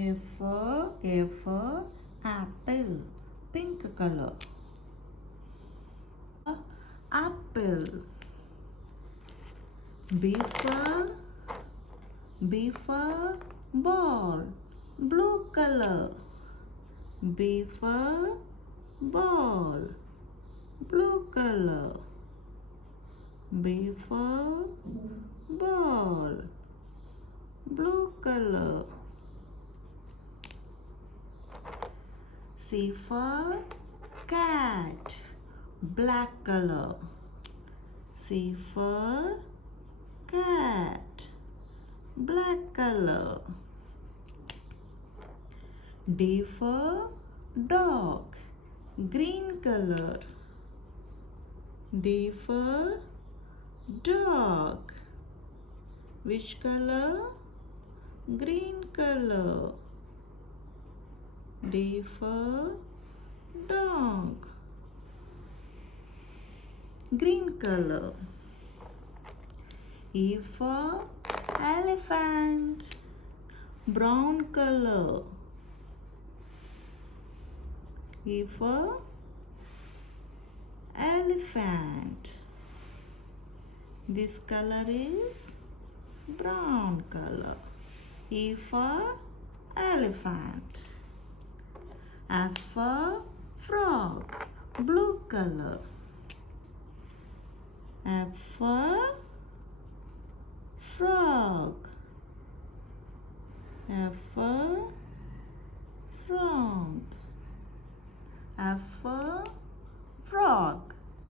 A for apple, pink color. Apple. B for ball, blue color. B for ball, blue color. B for ball, blue color. C for cat, black color. C for cat, black color. D for dog, green color. D for dog. Which color? Green color. D for dog, green color. E for elephant, brown color. E for elephant. This color is brown color. E for elephant. F for frog, blue color. F for